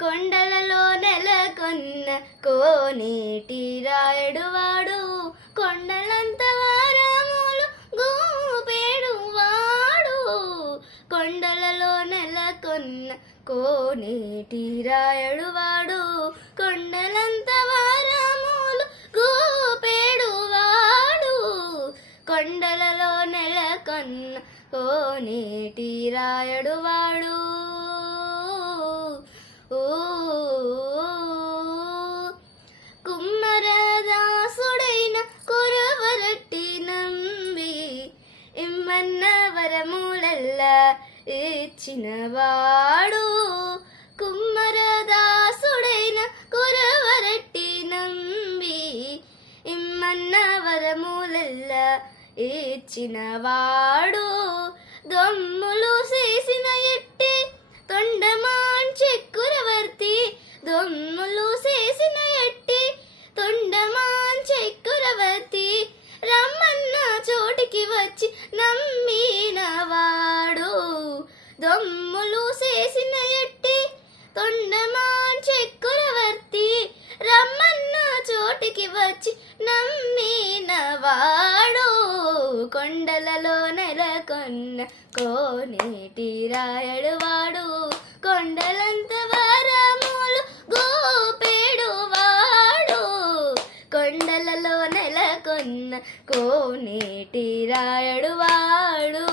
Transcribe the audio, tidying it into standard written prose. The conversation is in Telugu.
కొండలలో నెలకొన్న కోనేటి రాయడు వాడు, కొండలంత వారములు గోపేడు వాడు. కొండలలో నెలకొన్న కోనేటి రాయడు వాడు, కొండలంత వారములు గోపేడు వాడు. కొండలలో నెలకొన్న కోనేటి రాయడు వాడు. కుమ్మరదాసుడైన కురవరట్టి నంబి ఇమ్మన్న వరములల్లా ఇచ్చినవాడు. కుమ్మరదాసుడైన కురవరట్టి నంబి ఇమ్మన్న వరములల్లా ఇచ్చినవాడు. దొమ్ములు చేసిన ఎట్టి తొండమాంచె కురవర్తి, దొమ్ములు చేసిన ఎట్టి తొండమాంచె కురవర్తి. రమ్మన్న చోటికి వచ్చి నమ్మినవాడు. దొమ్ములు చేసిన ఎట్టి తొండమాంచె కురవర్తి, రమ్మన్న చోటికి వచ్చి నమ్మినవాడు. కొండలలో నెలకొన్న కోనేటి రాయడు వాడు, కొండలంత వరములు గోపేడు వాడు. కొండలలో నెలకొన్న కోనేటి రాయడు వాడు.